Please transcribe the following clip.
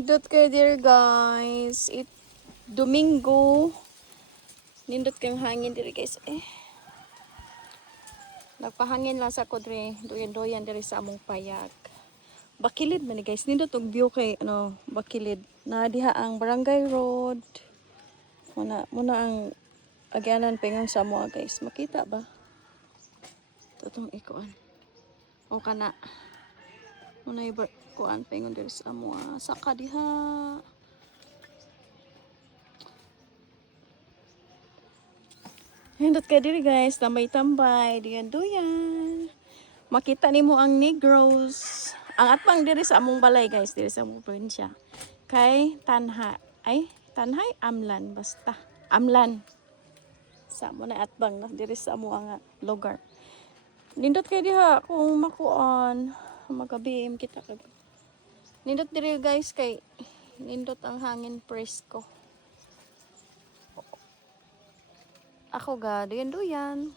Nindot kayo dear guys. Domingo. Nindot kayong hangin diri guys. Nagpahangin lang sa kodre. Doyan-doyan diri sa among payag. Bakilid man ni guys. Nindot og view kay Bakilid. Na diha ang Barangay Road. Muna ang agyanan pengon sa mo guys. Makita ba? Tutong ikuan. O kana. Muna kuan pengon diri sa mo. Saka diha. Hindot ka diri guys, tambay-tambay, duyan-duyan. Makita nimo ang Negros. Ang atbang diri sa among balay guys, diri sa among probinsya. Kay Tanhay Amlan basta. Amlan. Sa mo na atbang na diri sa among lugar. Nindot kay diha kung makuan, magabim kita kag. Nindot diri guys kay nindot ang hangin presko. Ako ga, duyan-duyan.